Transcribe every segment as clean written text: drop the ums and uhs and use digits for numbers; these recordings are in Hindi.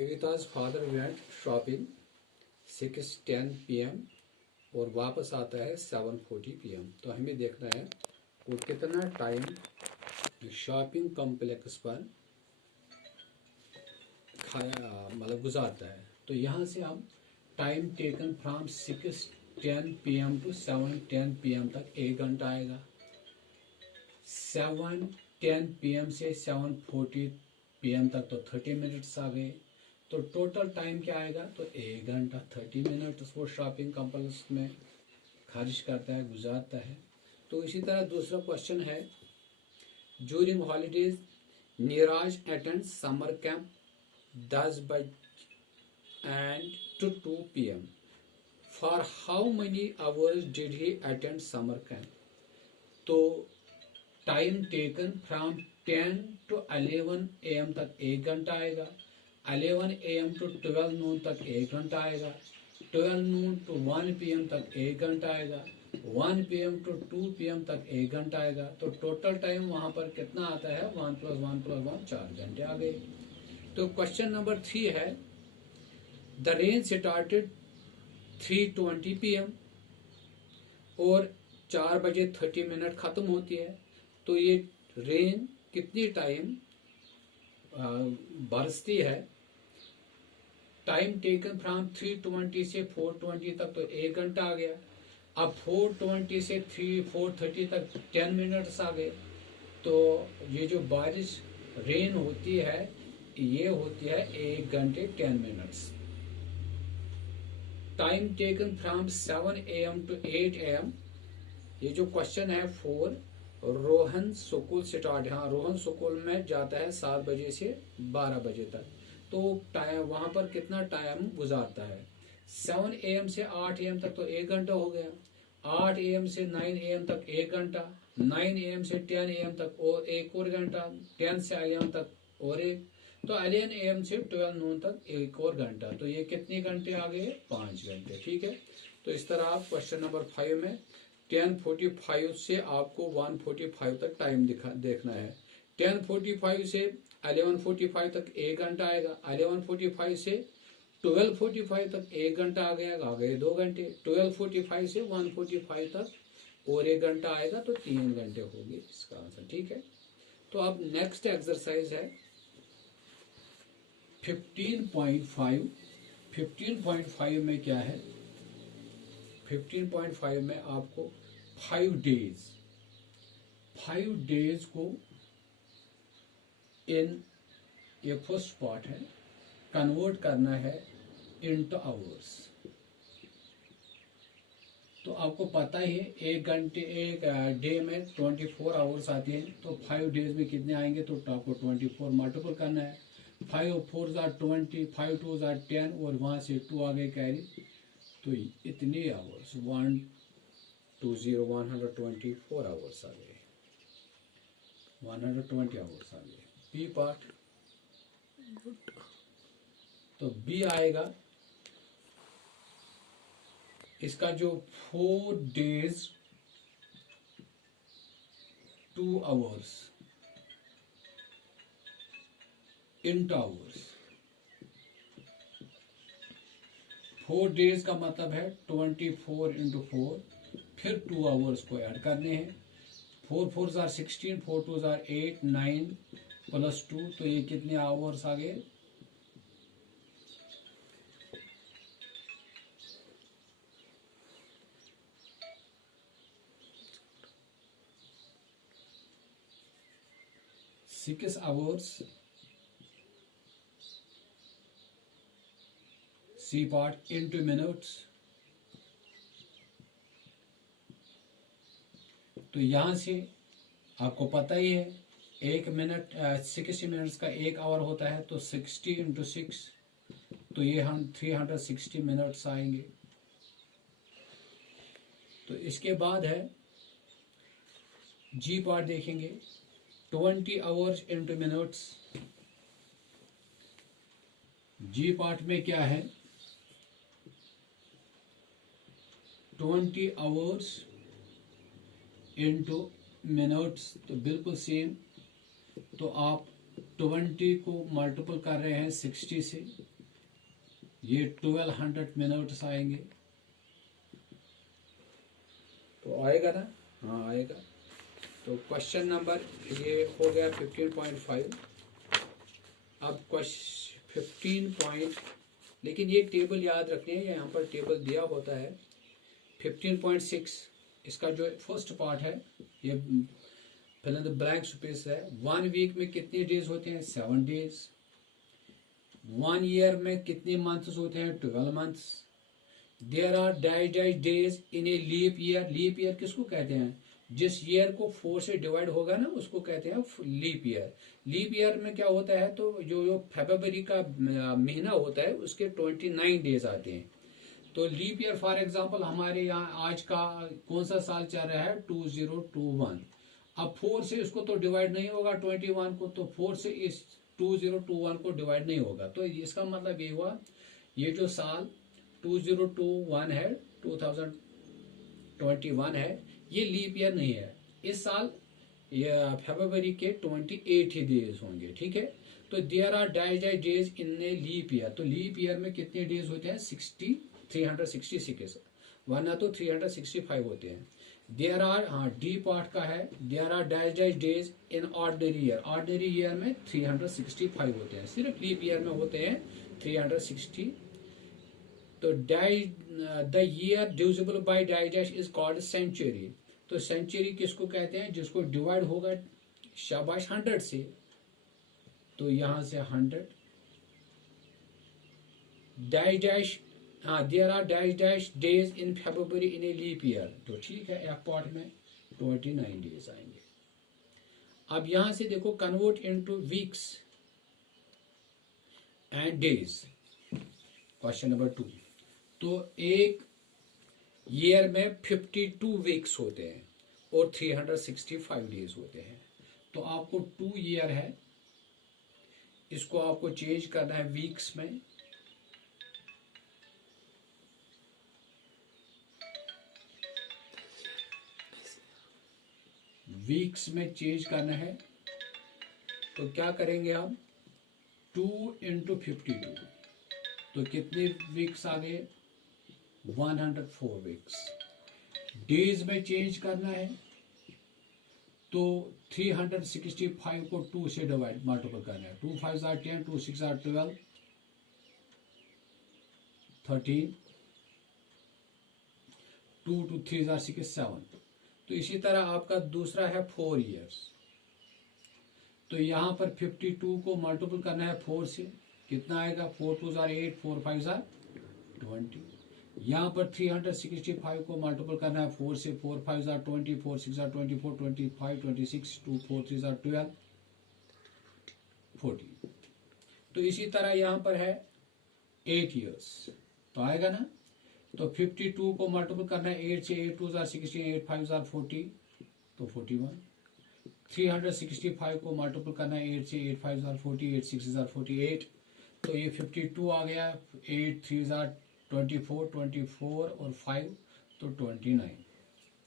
Gita's father went shopping 6:10 p.m. और वापस आता है 7:40 p.m. तो हमें देखना है वो कितना टाइम शॉपिंग कॉम्प्लेक्स पर खाया मतलब गुजारता है। तो यहाँ से हम time taken from 6:10 p.m. To 7:10 p.m. तक 1 घंटा आएगा। 7:10 p.m. से 7:40 p.m. तक तो 30 मिनट्स आ गए। तो टोटल टाइम क्या आएगा? तो 1 घंटा 30 मिनट वो शॉपिंग कॉम्प्लेक्स में खर्च करता है, गुजारता है। तो इसी तरह दूसरा क्वेश्चन है, during holidays Neeraj attend summer camp 10 बजे and to 2 p.m. For how many hours did he attend summer camp? तो time taken from 10 to 11 AM तक 1 घंटा आएगा। 11 AM टू 12 नून तक 1 घंटा आएगा। 12 नून टू 1 PM तक 1 घंटा आएगा। 1 PM टू 2 PM तक 1 घंटा आएगा। तो टोटल टाइम वहां पर कितना आता है? 1 + 1 + 1 4 घंटे आ गए। तो क्वेश्चन नंबर 3 है, द रेन स्टार्टेड 3:20 PM और 4 बजे 30 मिनट खत्म होती है। तो ये रेन कितनी टाइम बरसती है? टाइम टेकन फ्रॉम 3:20 से 4:20 तक तो 1 घंटा आ गया। अब 4:20 से 4:30 तक 10 मिनट्स आ गए। तो ये जो बारिश रेन होती है ये होती है 1 घंटे 10 minutes. Time taken from 7 AM to 8 AM, ये जो क्वेश्चन है 4, रोहन स्कूल स्टार्ट, हाँ रोहन स्कूल में जाता है 7 बजे से 12 बजे तक। तो टाइम वहां पर कितना टाइम गुजारता है? 7 AM से 8 AM तक तो 1 घंटा हो गया। 8 AM से 9 AM तक 1 घंटा। 9 AM से 10 AM तक और 1 और घंटा। 10 से AM तक और 1। तो 11 AM से 12 नून तक 1 और घंटा। तो ये कितने घंटे आ गए? 5 घंटे। ठीक है। तो इस तरह आप क्वेश्चन नंबर 5 में 10:45 से आपको 1:45 तक टाइम देखना है। 10:45 से 11:45 तक 1 घंटा आएगा। 11:45 से 12:45 तक 1 घंटा आ गया, आ गए 2 घंटे। 12:45 से 1:45 तक और 1 घंटा आएगा तो 3 घंटे हो गए इसका आंसर। ठीक है। तो अब नेक्स्ट एक्सरसाइज है 15.5। 15.5 में क्या है? 15.5 में आपको 5 डेज को इन ये फर्स्ट पार्ट है, कन्वर्ट करना है इनटू आवर्स। तो आपको पता ही है एक डे में 24 आवर्स आते हैं। तो 5 डेज में कितने आएंगे? तो आपको 24 मल्टीपल करना है। 5 और 4 = 20, 5 2 = 10 और वहां से 2 आ गए कैरी। तो इतने आवर्स 124 आवर्स आ गए। 120 आवर्स आ गए। बी पार्ट, तो बी आएगा इसका जो 4 days 2 hours into hours. 4 days का मतलब है 24 × 4, फिर 2 आवर्स को ऐड करने हैं। 4 4 = 16, 4 2 = 8, 9 + 2, तो ये कितने आवर्स आ गए? 6 hours. C part into minutes. तो यहां से आपको पता ही है 1 मिनट 60 मिनट्स का 1 आवर होता है। तो 60 × 6, तो ये हम 360 मिनट्स आएंगे। तो इसके बाद है जी पार्ट देखेंगे, 20 आवर्स इंटू मिनट्स। जी पार्ट में क्या है? 20 आवर्स इंटू मिनट्स, तो बिल्कुल सेम। तो आप 20 को मल्टीपल कर रहे हैं 60 से, ये 1200 मिनट्स आएंगे। तो आएगा ना? हाँ आएगा। तो क्वेश्चन नंबर ये हो गया 15.5। अब क्वेश्चन 15 लेकिन ये टेबल याद रखनी है, यहाँ पर टेबल दिया होता है। 15.6 इसका जो फर्स्ट पार्ट है ये fill in the blank space है। 1 वीक में कितने डेज होते हैं? 7 डेज। 1 ईयर में कितने मंथ्स होते हैं? 12 months. There are dash dash days in a leap year. Leap year किसको कहते हैं? जिस ईयर को 4 से डिवाइड होगा ना उसको कहते हैं लीप ईयर। लीप ईयर में क्या होता है, तो जो फरवरी का महीना होता है उसके 29 डेज आते हैं। तो लीप ईयर फॉर एग्जांपल हमारे यहाँ आज का कौन सा साल चल रहा है? 2021। अब 4 से इसको तो डिवाइड नहीं होगा 21 को, तो 4 से इस 2021 को डिवाइड नहीं होगा। तो इसका मतलब ये हुआ ये जो साल 2021 है, 2021 है, ये लीप ईयर नहीं है। इस साल ये फरवरी के 28 ही डेज होंगे, ठीक है। तो there are dash dash days in a leap year. तो लीप ईयर में कितने डेज होते हैं? 366, वरना तो 365 होते हैं। देयर आर, हाँ डी पार्ट का है, there are dash dash days in ordinary year. Ordinary year में 365 होते हैं, सिर्फ लीप ईयर में होते हैं 360। तो the year divisible by dash dash is called century. तो सेंचुरी किसको कहते हैं? जिसको डिवाइड होगा शाबाश 100 से। तो यहां से 100 डैश डैश, हाँ there are dash dash days in February in a leap year. तो ठीक है, एफ पार्ट में 29 डेज आएंगे। अब यहां से देखो convert into weeks and days, question number 2। तो एक ईयर में 52 वीक्स होते हैं और 365 डेज होते हैं। तो आपको 2 ईयर है, इसको आपको चेंज करना है वीक्स में। वीक्स में चेंज करना है, तो क्या करेंगे हम? 2 इंटू 52, तो कितने वीक्स आ गए? 104 वीक्स। डेज में चेंज करना है, तो 365 को 2 से डिवाइड मल्टीपल करना है। 2 5 आर 10, 2 6 आर 12, 13, 2 2 3 आर 6 7। तो इसी तरह आपका दूसरा है 4 ईयर्स। तो यहां पर 52 को मल्टीपल करना है 4 से, कितना आएगा? 4 2 आर 8, 4 5 आर 20। यहाँ पर 365 को मल्टीपल करना है 4 से, 4 5 आर 20, 4 6 आर 24, 25 26, 2 4 3 आर 12, 40। तो इसी तरह यहाँ पर है 8 ईयर्स, तो आएगा ना? तो 52 को मल्टीपल करना है 8 से, 8 2 आर 16, 8 5 आर 40, तो 41। 365 को मल्टीपल करना है 8 से, 8 5 आर 40, 8 6 आर 48, तो ये 52 आ गया। 8 3 आर 24, 24 और 5, तो 29।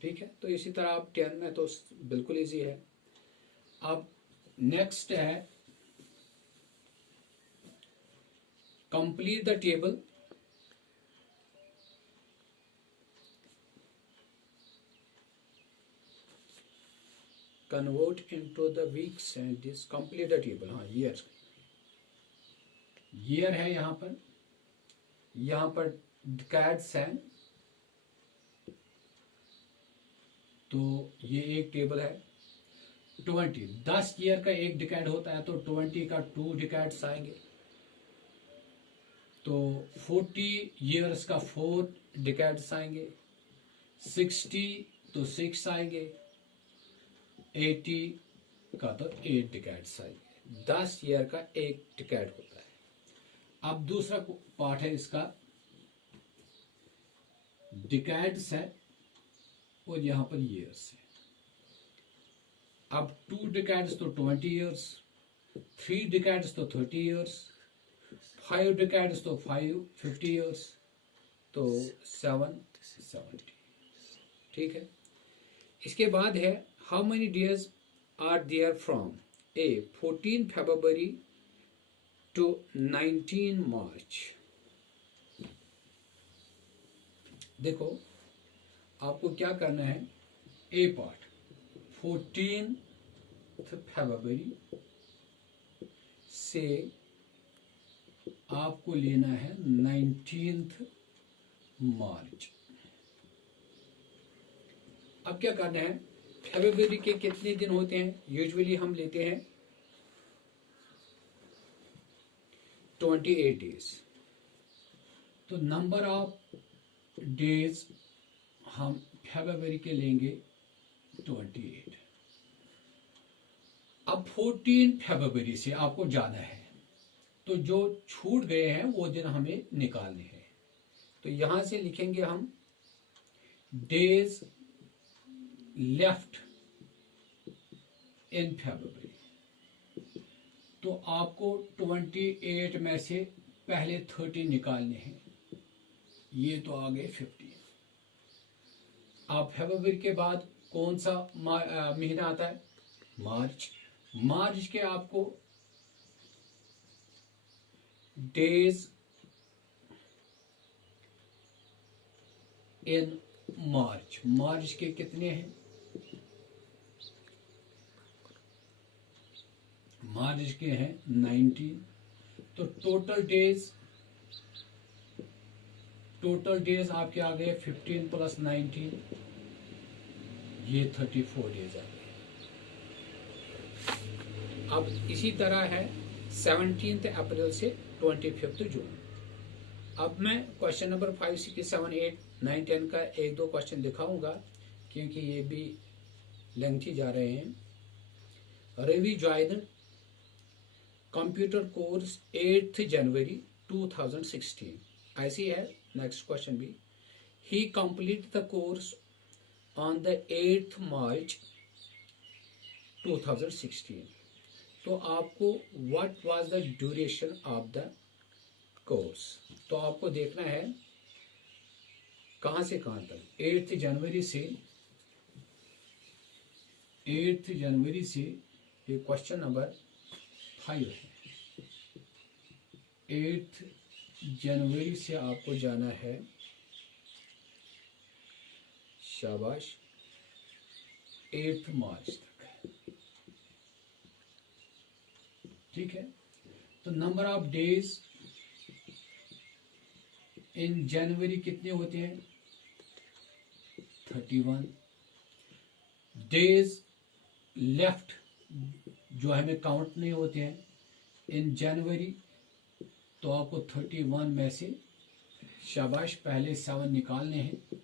ठीक है, तो इसी तरह आप 10 में तो बिल्कुल इजी है। अब नेक्स्ट है complete the table. Convert into the weeks and this complete the table. हाँ ईयर है यहाँ पर डिकैड्स हैं। तो ये एक टेबल है। 10 ईयर का एक डिकैड होता है, तो 20 का 2 डिकैड्स आएंगे। तो 40 ईयर्स का 4 डिकैड्स आएंगे। 60 तो 6 आएंगे। 80 का तो 8 डिकैड्स आएंगे। 10 ईयर का एक डिकैड होता है। अब दूसरा पार्ट है इसका, डिकैड्स है और यहां पर ईयर्स है। अब 2 डिकैड्स तो 20 ईयर्स, 3 डिकैड्स तो 30 ईयर्स, 5 डिकैड्स तो 50 ईयर्स, तो 770। ठीक है, इसके बाद है how many days are there from A 14 February to 19 March। देखो आपको क्या करना है, ए पार्ट 14 फरवरी से आपको लेना है 19 मार्च। अब क्या करना है, फरवरी के कितने दिन होते हैं, यूजुअली हम लेते हैं 28 डेज। तो नंबर ऑफ डेज हम फरवरी के लेंगे 28। अब 14 फरवरी से आपको जाना है, तो जो छूट गए हैं वो दिन हमें निकालने हैं। तो यहां से लिखेंगे हम डेज लेफ्ट इन फरवरी। तो आपको 28 में से पहले 30 निकालने हैं, ये तो आ गए 15। अब फरवरी के बाद कौन सा महीना आता है, मार्च। मार्च के आपको डेज इन मार्च, मार्च के कितने हैं, मार्च के हैं 19। तो टोटल डेज आपके आ गए 15 प्लस 19, ये 34 डेज आ गए। अब इसी तरह है 17 अप्रैल से 25 जून। अब मैं क्वेश्चन नंबर 5, 6, 7, 8, 9, 10 का एक दो क्वेश्चन दिखाऊंगा क्योंकि ये भी लेंथी जा रहे हैं। Ravi join computer course 8 January 2016, ऐसी है। नेक्स्ट क्वेश्चन भी, he complete the course on the 8th March 2016। तो आपको what was the duration of the course, तो आपको देखना है कहां से कहां तक। 8 जनवरी से ये क्वेश्चन नंबर 5 है। 8 जनवरी से आपको जाना है, शाबाश, 8 मार्च तक, ठीक है। तो नंबर ऑफ डेज इन जनवरी कितने होते हैं, 31। डेज लेफ्ट जो हमें काउंट नहीं होते हैं इन जनवरी, तो आपको 31 में से शाबाश पहले 7 निकालने हैं।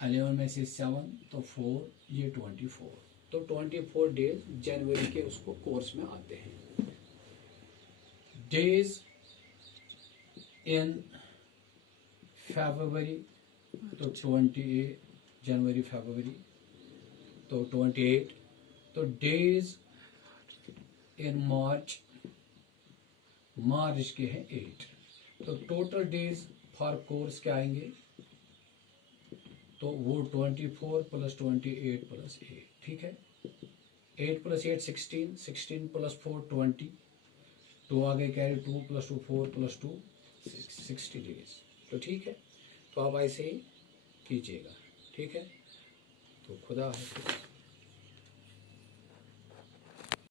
11 में से 7 तो 4, ये 24। तो 24 डेज जनवरी के उसको कोर्स में आते हैं। डेज इन फरवरी तो 28, जनवरी फरवरी तो 28। तो डेज इन मार्च, मार्च के हैं 8। तो टोटल डेज फॉर कोर्स क्या आएंगे, तो वो 24 प्लस 28 प्लस 8, ठीक है। 8 प्लस 8 16, 16 प्लस 4 20, 2 आगे कैरी 2 प्लस 2 4 प्लस 2 60 डेज। तो ठीक है, तो आप ऐसे ही कीजिएगा, ठीक है। तो खुदा हाफिज़।